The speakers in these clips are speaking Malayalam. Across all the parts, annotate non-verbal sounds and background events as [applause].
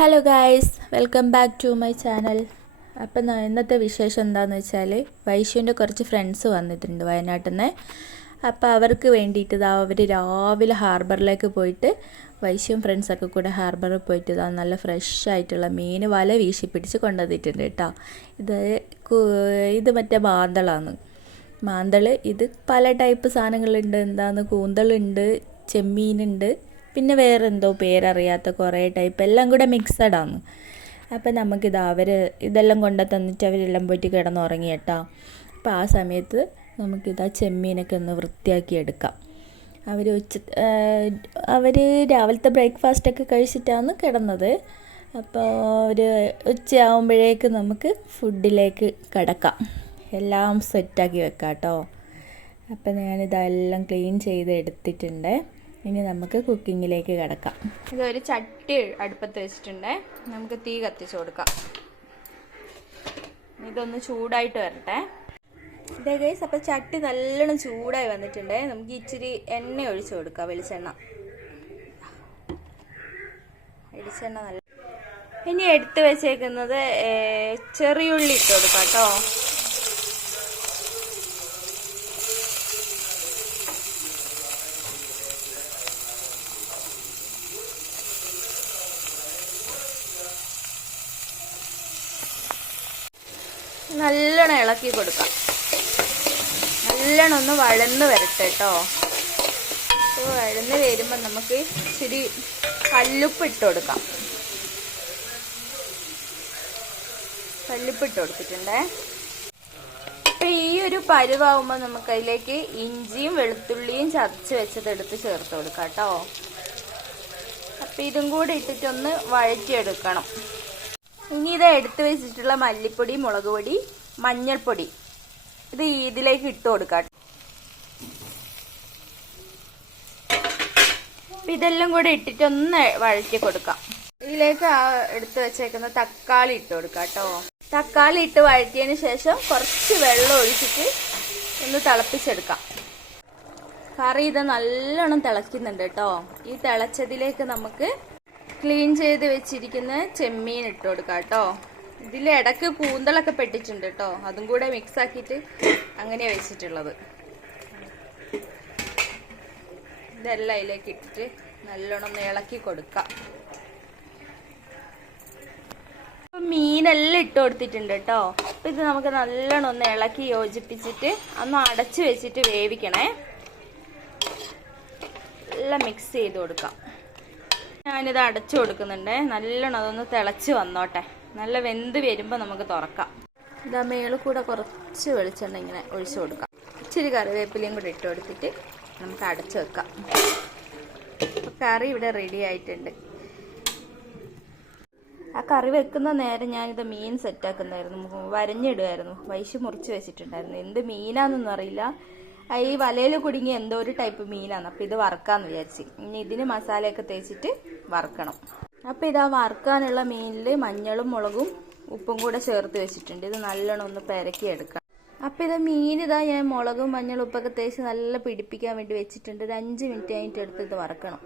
Hello guys welcome back to my channel അപ്പം ഇന്നത്തെ വിശേഷം എന്താണെന്ന് വെച്ചാൽ വൈശുവിന്റെ കുറച്ച് ഫ്രണ്ട്സ് വന്നിട്ടുണ്ട് വയനാട്ടിൽ നിന്ന് അപ്പോൾ അവർക്ക് വേണ്ടിയിട്ട് ഇതാ അവർ രാവിലെ ഹാർബറിലേക്ക് പോയിട്ട് വൈശുവും ഫ്രണ്ട്സൊക്കെ കൂടെ ഹാർബറിൽ പോയിട്ട് ഇതാ നല്ല ഫ്രഷ് ആയിട്ടുള്ള മീൻ വല വീശി പിടിച്ച് കൊണ്ടുവന്നിട്ടുണ്ട് കേട്ടോ ഇത് ഇത് മറ്റേ മാന്തളാണ് മാന്തൾ ഇത് പല ടൈപ്പ് സാധനങ്ങളുണ്ട്. എന്താണ് കൂന്തളുണ്ട് ചെമ്മീനുണ്ട് പിന്നെ വേറെ എന്തോ പേരറിയാത്ത കുറേ ടൈപ്പ് എല്ലാം കൂടെ മിക്സഡാണ് അപ്പം നമുക്കിത് അവർ ഇതെല്ലാം കൊണ്ടു തന്നിട്ട് അവരെല്ലാം പോയിട്ട് കിടന്നുറങ്ങി കേട്ടോ അപ്പോൾ ആ സമയത്ത് നമുക്കിത് ആ ചെമ്മീനൊക്കെ ഒന്ന് വൃത്തിയാക്കി എടുക്കാം. അവർ ഉച്ച അവർ രാവിലത്തെ ബ്രേക്ക്ഫാസ്റ്റൊക്കെ കഴിച്ചിട്ടാണ് കിടന്നത്. അപ്പോൾ ഒരു ഉച്ചയാകുമ്പോഴേക്ക് നമുക്ക് ഫുഡിലേക്ക് കിടക്കാം. എല്ലാം സെറ്റാക്കി വെക്കാം കേട്ടോ അപ്പം ഞാനിതെല്ലാം ക്ലീൻ ചെയ്ത് എടുത്തിട്ടുണ്ട് ഇനി നമുക്ക് കുക്കിങ്ങിലേക്ക് കിടക്കാം. ഇതൊരു ചട്ടി അടുപ്പത്ത് വെച്ചിട്ടുണ്ട്. നമുക്ക് തീ കത്തിച്ചു കൊടുക്കാം. ഇതൊന്ന് ചൂടായിട്ട് വരട്ടെ. ഇതേ ഗൈസ് അപ്പോൾ ചട്ടി നല്ലോണം ചൂടായി വന്നിട്ടുണ്ട്. നമുക്ക് ഇച്ചിരി എണ്ണ ഒഴിച്ചു കൊടുക്കാം വെളിച്ചെണ്ണ. വെളിച്ചെണ്ണ നല്ല ഇനി എടുത്ത് വെച്ചേക്കുന്നത് ചെറിയുള്ളി ഇട്ട് കൊടുക്കാം കേട്ടോ നല്ലോണം ഇളക്കി കൊടുക്കാം. നല്ലോണം ഒന്ന് വഴന്ന് വരട്ടെ കേട്ടോ അപ്പോൾ വഴന്ന് വരുമ്പോൾ നമുക്ക് ഇച്ചിരി കല്ലുപ്പ് ഇട്ട് കൊടുക്കാം. കല്ലുപ്പ് ഇട്ട് കൊടുത്തിട്ടുണ്ടേ. അപ്പൊ ഈ ഒരു പരുവാകുമ്പോൾ നമുക്ക് അതിലേക്ക് ഇഞ്ചിയും വെളുത്തുള്ളിയും ചതച്ച് വെച്ചത് എടുത്ത് ചേർത്ത് കൊടുക്കാം കേട്ടോ അപ്പൊ ഇതും കൂടി ഇട്ടിട്ടൊന്ന് വഴറ്റിയെടുക്കണം. ഇനി ഇത് എടുത്ത് വെച്ചിട്ടുള്ള മല്ലിപ്പൊടി മുളക് പൊടി മഞ്ഞൾപ്പൊടി. ഇത് ഇതിലേക്ക് ഇട്ട് കൊടുക്കാം ഇതെല്ലാം കൂടെ ഇട്ടിട്ട് ഒന്ന് വഴറ്റി കൊടുക്കാം. ഇതിലേക്ക് എടുത്തു വെച്ചേക്കുന്ന തക്കാളി ഇട്ട് കൊടുക്കാം കേട്ടോ തക്കാളി ഇട്ട് വഴറ്റിയതിന് ശേഷം കുറച്ച് വെള്ളം ഒഴിച്ചിട്ട് ഒന്ന് തിളപ്പിച്ചെടുക്കാം. കറി ഇത് നല്ലോണം തിളയ്ക്കുന്നുണ്ട് കേട്ടോ ഈ തിളച്ചതിലേക്ക് നമുക്ക് ക്ലീൻ ചെയ്ത് വെച്ചിരിക്കുന്ന ചെമ്മീൻ ഇട്ട് കൊടുക്കാം കേട്ടോ ഇതിൽ ഇടയ്ക്ക് കൂന്തളൊക്കെ പെട്ടിട്ടുണ്ട് കേട്ടോ അതും കൂടെ മിക്സ് ആക്കിയിട്ട് അങ്ങനെയാണ് വെച്ചിട്ടുള്ളത്. ഇതെല്ലാം അതിലേക്ക് ഇട്ടിട്ട് നല്ലോണം ഇളക്കി കൊടുക്കാം. മീനെല്ലാം ഇട്ട് കൊടുത്തിട്ടുണ്ട് കേട്ടോ അപ്പൊ ഇത് നമുക്ക് നല്ലോണം ഒന്ന് ഇളക്കി യോജിപ്പിച്ചിട്ട് ഒന്ന് അടച്ചു വെച്ചിട്ട് വേവിക്കണേ. എല്ലാം മിക്സ് ചെയ്ത് കൊടുക്കാം. ഞാനിത് അടച്ചു കൊടുക്കുന്നുണ്ട്. നല്ലോണം അതൊന്ന് തിളച്ച് വന്നോട്ടെ. നല്ല വെന്ത് വരുമ്പോൾ നമുക്ക് തുറക്കാം. ഇതാ മേളിൽ കൂടെ കുറച്ച് വെളിച്ചെണ്ണ ഇങ്ങനെ ഒഴിച്ചു കൊടുക്കാം. ഇച്ചിരി കറിവേപ്പിലയും കൂടെ ഇട്ട് കൊടുത്തിട്ട് നമുക്ക് അടച്ചു വെക്കാം. കറി ഇവിടെ റെഡി ആയിട്ടുണ്ട്. ആ കറി വെക്കുന്ന നേരം ഞാനിത് മീൻ സെറ്റാക്കുന്നതായിരുന്നു വരഞ്ഞിടുമായിരുന്നു വൈശു മുറിച്ച് വെച്ചിട്ടുണ്ടായിരുന്നു. എന്ത് മീനാണെന്നൊന്നും അറിയില്ല. ഈ വലയിൽ കുടുങ്ങിയ എന്തോ ഒരു ടൈപ്പ് മീനാണ് അപ്പം ഇത് വറുക്കാമെന്ന് വിചാരിച്ച്. ഇനി ഇതിന് മസാലയൊക്കെ തേച്ചിട്ട് വറക്കണം. അപ്പം ഇതാ വറുക്കാനുള്ള മീനിൽ മഞ്ഞളും മുളകും ഉപ്പും കൂടെ ചേർത്ത് വെച്ചിട്ടുണ്ട്. ഇത് നല്ലോണം ഒന്ന് പെരക്കി എടുക്കാം. അപ്പം ഇത് മീൻ ഇതാ ഞാൻ മുളകും മഞ്ഞളും ഉപ്പൊക്കെ തേച്ച് നല്ല പിടിപ്പിക്കാൻ വേണ്ടി വെച്ചിട്ടുണ്ട്. ഒരു അഞ്ച് മിനിറ്റ് ആയിട്ട് എടുത്ത് ഇത് വറക്കണം.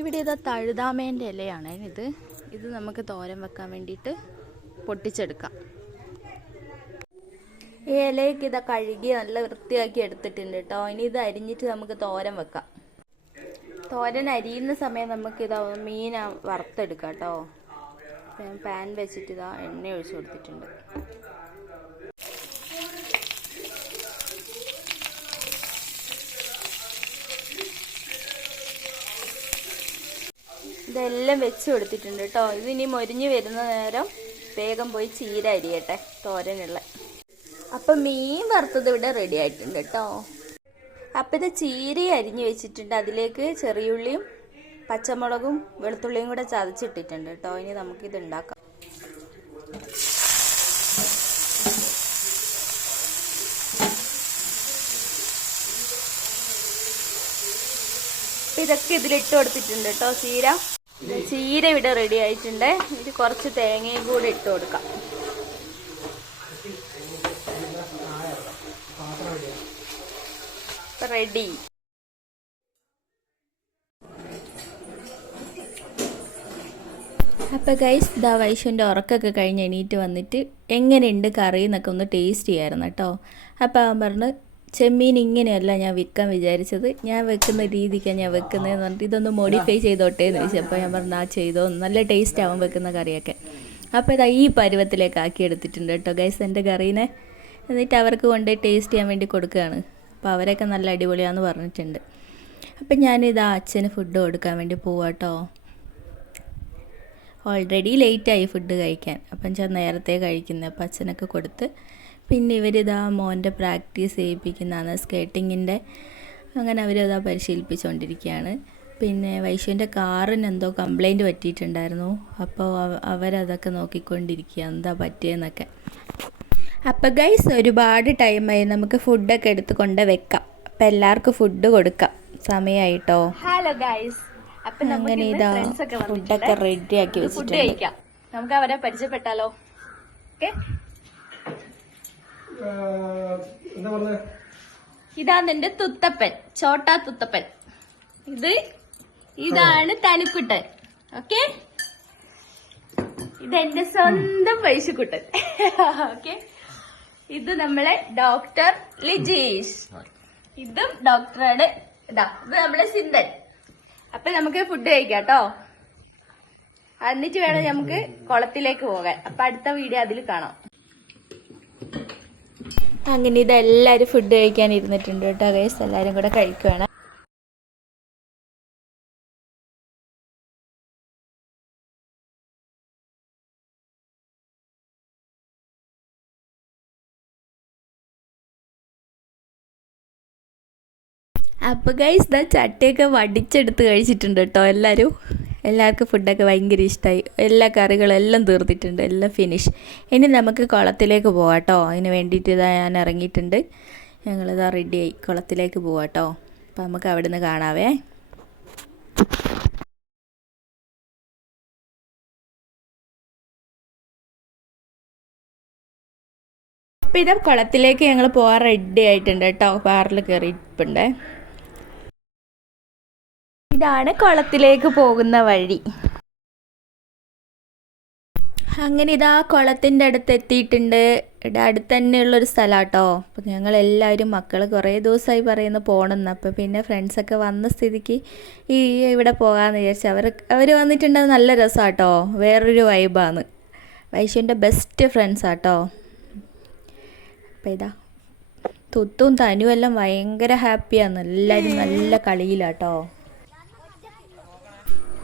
ഇവിടെ ഇതാ തഴുതാമേന്റെ ഇലയാണ് ഇത്. ഇത് നമുക്ക് തോരൻ വെക്കാൻ വേണ്ടിയിട്ട് പൊട്ടിച്ചെടുക്കാം. ഈ ഇലയൊക്കെ ഇതാ കഴുകി നല്ല വൃത്തിയാക്കി എടുത്തിട്ടുണ്ട് കേട്ടോ ഇനി ഇത് അരിഞ്ഞിട്ട് നമുക്ക് തോരൻ വെക്കാം. തോരൻ അരിയുന്ന സമയം നമുക്ക് ഇതാ മീൻ വറുത്തെടുക്കാം കേട്ടോ ഞാൻ പാൻ വെച്ചിട്ട് ഇതാ എണ്ണ ഒഴിച്ചു കൊടുത്തിട്ടുണ്ട്. ഇതെല്ലാം വെച്ച് കൊടുത്തിട്ടുണ്ട് കേട്ടോ. ഇതിനി മൊരിഞ്ഞ് വരുന്ന നേരം വേഗം പോയി ചീര അരിയട്ടെ തോരനുള്ള. അപ്പം മീൻ വറുത്തത് ഇവിടെ റെഡി ആയിട്ടുണ്ട് കേട്ടോ. അപ്പം ഇത് ചീര അരിഞ്ഞു വെച്ചിട്ടുണ്ട്. അതിലേക്ക് ചെറിയുള്ളിയും പച്ചമുളകും വെളുത്തുള്ളിയും കൂടെ ചതച്ചിട്ടിട്ടുണ്ട് കേട്ടോ. ഇനി നമുക്കിത് ഉണ്ടാക്കാം. ഇതൊക്കെ ഇതിലിട്ട് കൊടുത്തിട്ടുണ്ട് കേട്ടോ ചീര. ചീര ഇവിടെ റെഡി ആയിട്ടുണ്ട്. ഇത് കുറച്ച് തേങ്ങയും കൂടെ ഇട്ട് കൊടുക്കാം. റെഡി. അപ്പോൾ ഗൈസ് ദാ വൈഷുവിന്റെ ഉറക്കമൊക്കെ കഴിഞ്ഞ് എണീറ്റ് വന്നിട്ട് എങ്ങനെയുണ്ട് കറി എന്നൊക്കെ ഒന്ന് ടേസ്റ്റ് ചെയ്യായിരുന്നു കേട്ടോ. അപ്പോൾ അവൻ പറഞ്ഞ് ചെമ്മീൻ ഇങ്ങനെയല്ല ഞാൻ വിൽക്കാൻ വിചാരിച്ചത്. ഞാൻ വെക്കുന്ന രീതിക്കാണ് ഞാൻ വെക്കുന്നതെന്ന് പറഞ്ഞിട്ട് ഇതൊന്ന് മോഡിഫൈ ചെയ്തോട്ടെ എന്ന് ചോദിച്ചപ്പോൾ ഞാൻ പറഞ്ഞു ആ ചെയ്തോ. നല്ല ടേസ്റ്റ് ആവും വെക്കുന്ന കറിയൊക്കെ. അപ്പോൾ ഇതാ ഈ പരുവത്തിലേക്ക് ആക്കി എടുത്തിട്ടുണ്ട് കേട്ടോ ഗൈസ് എന്റെ കറീനെ. എന്നിട്ട് അവർക്ക് കൊണ്ടുപോയി ടേസ്റ്റ് ചെയ്യാൻ വേണ്ടി കൊടുക്കുകയാണ്. അപ്പോൾ അവരൊക്കെ നല്ല അടിപൊളിയാണെന്ന് പറഞ്ഞിട്ടുണ്ട്. അപ്പം ഞാനിതാ അച്ഛന് ഫുഡ് കൊടുക്കാൻ വേണ്ടി പോവാട്ടോ. ഓൾറെഡി ലേറ്റായി ഫുഡ് കഴിക്കാൻ. അപ്പം ഞാൻ നേരത്തെ കഴിക്കുന്നത് അപ്പം അച്ഛനൊക്കെ കൊടുത്ത്. പിന്നെ ഇവരിതാ മോന്റെ പ്രാക്ടീസ് ചെയ്യിപ്പിക്കുന്നതാണ്. സ്കേട്ടിങ്ങിന്റെ അങ്ങനെ അവരിതാ പരിശീലിപ്പിച്ചുകൊണ്ടിരിക്കുകയാണ് പിന്നെ വൈശുവിന്റെ കാറിന് എന്തോ കംപ്ലൈന്റ് പറ്റിയിട്ടുണ്ടായിരുന്നു. അപ്പോൾ അവ- അവരതൊക്കെ നോക്കിക്കൊണ്ടിരിക്കുക എന്താ പറ്റിയെന്നൊക്കെ. അപ്പോൾ ഗൈസ് ഒരുപാട് ടൈമായി നമുക്ക് ഫുഡൊക്കെ എടുത്ത് കൊണ്ട് വെക്കാം. അപ്പം എല്ലാവർക്കും ഫുഡ് കൊടുക്കാം. സമയമായിട്ടോ ഹലോ ഗൈസ് അപ്പൊ നമുക്ക് അങ്ങനെ ഇതാ ഫുഡൊക്കെ റെഡി ആക്കി വെച്ചിട്ടുണ്ട്. നമുക്ക് അവരെ പരിചയപ്പെട്ടാലോ? ഇതാ ഇതാണ് എന്റെ തുത്തപ്പൻ. ചോട്ടാ തുത്തപ്പൻ. ഇത് ഇതാണ് തനിക്കുട്ടൻ. ഓക്കെ ഇതെന്റെ സ്വന്തം പൈസക്കുട്ടൻ. [laughs] ഓക്കെ ഇത് നമ്മളെ ഡോക്ടർ ലിജീഷ്. ഇതും ഡോക്ടറുടെ ഇതാ ഇത് നമ്മളെ സിന്ധൻ. അപ്പൊ നമുക്ക് ഫുഡ് കഴിക്കാം കേട്ടോ എന്നിട്ട് വേണം നമുക്ക് കുളത്തിലേക്ക് പോകാൻ. അപ്പൊ അടുത്ത വീഡിയോ അതിൽ കാണാം. അങ്ങനെ ഇതെല്ലാവരും ഫുഡ് കഴിക്കാൻ ഇരുന്നിട്ടുണ്ട് കേട്ടോ ഗൈസ് എല്ലാവരും കൂടെ കഴിക്കുവാണ്. അപ്പോൾ ഗൈസ് ദാ ചട്ടിയൊക്കെ വടിച്ചെടുത്ത് കഴിച്ചിട്ടുണ്ട് കേട്ടോ എല്ലാവരും എല്ലാവർക്കും ഫുഡൊക്കെ ഭയങ്കര ഇഷ്ടമായി എല്ലാ കറികളും എല്ലാം തീർത്തിട്ടുണ്ട് എല്ലാം ഫിനിഷ് ഇനി നമുക്ക് കുളത്തിലേക്ക് പോകാം കേട്ടോ. അതിന് വേണ്ടിയിട്ട് ഇതാ ഞാൻ ഇറങ്ങിയിട്ടുണ്ട്. ഞങ്ങളിതാ റെഡിയായി കുളത്തിലേക്ക് പോവാം കേട്ടോ. അപ്പോൾ നമുക്ക് അവിടെ നിന്ന് കാണാവേ. അപ്പോൾ ഇതാ കുളത്തിലേക്ക് ഞങ്ങൾ പോകാൻ റെഡി ആയിട്ടുണ്ട് കേട്ടോ. പാറിൽ കയറിയിട്ടുണ്ട് ഇതാണ് കുളത്തിലേക്ക് പോകുന്ന വഴി. അങ്ങനെ ഇതാ കുളത്തിന്റെ അടുത്ത് എത്തിയിട്ടുണ്ട്. ഇവിടെ അടുത്ത് തന്നെയുള്ളൊരു സ്ഥലം കേട്ടോ അപ്പോൾ ഞങ്ങൾ എല്ലാവരും മക്കൾ കുറേ ദിവസമായി പറയുന്നു പോകണമെന്ന് അപ്പോൾ പിന്നെ ഫ്രണ്ട്സൊക്കെ വന്ന സ്ഥിതിക്ക് ഈ ഇവിടെ പോകാമെന്ന് വിചാരിച്ചു അവർ അവർ വന്നിട്ടുണ്ടത് നല്ല രസമാട്ടോ വേറൊരു വൈബാണ് വൈശുവിന്റെ ബെസ്റ്റ് ഫ്രണ്ട്സാട്ടോ അപ്പോൾ ഇതാ തുത്തും തനുവെല്ലാം ഭയങ്കര ഹാപ്പിയാണ് എല്ലാവരും നല്ല കളിയിലാട്ടോ.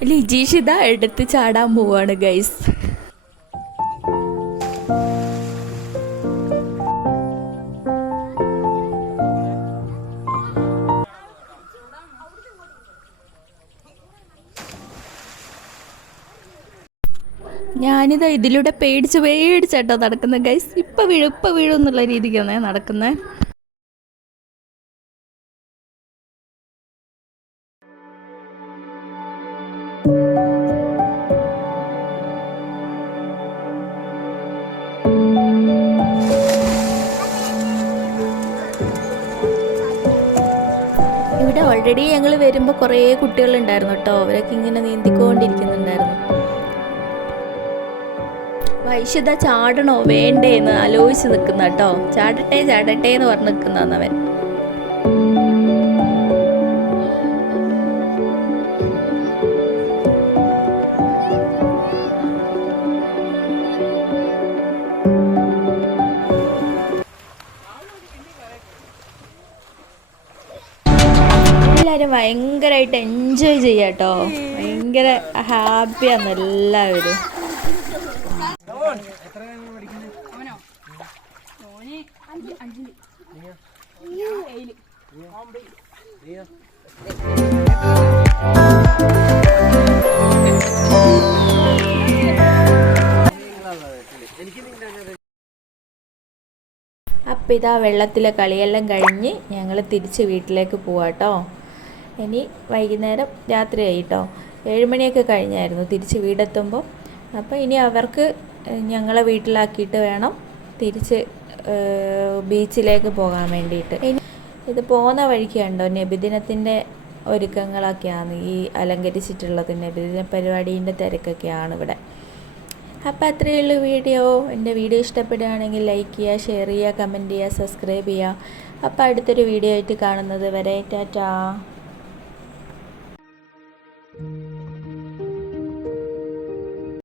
ലിജീഷ് ഇതാ എടുത്ത് ചാടാൻ പോവാണ് ഗൈസ് ഞാനിതാ ഇതിലൂടെ പേടിച്ച് പേടിച്ചാട്ടോ നടക്കുന്നത് ഗൈസ് ഇപ്പം വീഴും ഇപ്പം വീഴും എന്നുള്ള രീതിക്കാണ് നടക്കുന്നത് ഇവിടെ ഓൾറെഡി ഞങ്ങൾ വരുമ്പോൾ കുറേ കുട്ടികളുണ്ടായിരുന്നു കേട്ടോ അവരൊക്കെ ഇങ്ങനെ നീന്തിക്കൊണ്ടിരിക്കുന്നുണ്ടായിരുന്നു. വൈശ്യത ചാടണോ? വേണ്ടേ എന്ന് ആലോചിച്ച് നിൽക്കുന്ന കേട്ടോ ചാടട്ടെ ചാടട്ടെ എന്ന് പറഞ്ഞ് നിൽക്കുന്നതാണ് എല്ലാവരും ഭയങ്കരമായിട്ട് എൻജോയ് ചെയ്യാം കേട്ടോ ഭയങ്കര ഹാപ്പിയാണ് എല്ലാവരും. അപ്പം ഇതാ വെള്ളത്തിലെ കളിയെല്ലാം കഴിഞ്ഞ് ഞങ്ങൾ തിരിച്ച് വീട്ടിലേക്ക് പോവാട്ടോ. ഇനി വൈകുന്നേരം രാത്രിയായി കേട്ടോ ഏഴുമണിയൊക്കെ കഴിഞ്ഞായിരുന്നു തിരിച്ച് വീടെത്തുമ്പോൾ അപ്പോൾ ഇനി അവർക്ക് ഞങ്ങളെ വീട്ടിലാക്കിയിട്ട് വേണം തിരിച്ച് ബീച്ചിലേക്ക് പോകാൻ വേണ്ടിയിട്ട്. ഇനി ഇത് പോകുന്ന വഴിക്ക് കണ്ടോ? നബിദിനത്തിന്റെ ഒരുക്കങ്ങളൊക്കെയാണ് ഈ അലങ്കരിച്ചിട്ടുള്ളത്. നബിദിന പരിപാടീന്റെ തിരക്കൊക്കെയാണ് ഇവിടെ. അപ്പോൾ അത്രയേ ഉള്ളൂ വീഡിയോ. എന്റെ വീഡിയോ ഇഷ്ടപ്പെടുകയാണെങ്കിൽ ലൈക്ക് ചെയ്യുക ഷെയർ ചെയ്യുക കമന്റ് ചെയ്യുക സബ്സ്ക്രൈബ് ചെയ്യുക. അപ്പോൾ അടുത്തൊരു വീഡിയോ ആയിട്ട് കാണുന്നത് വരെ ടാറ്റാ.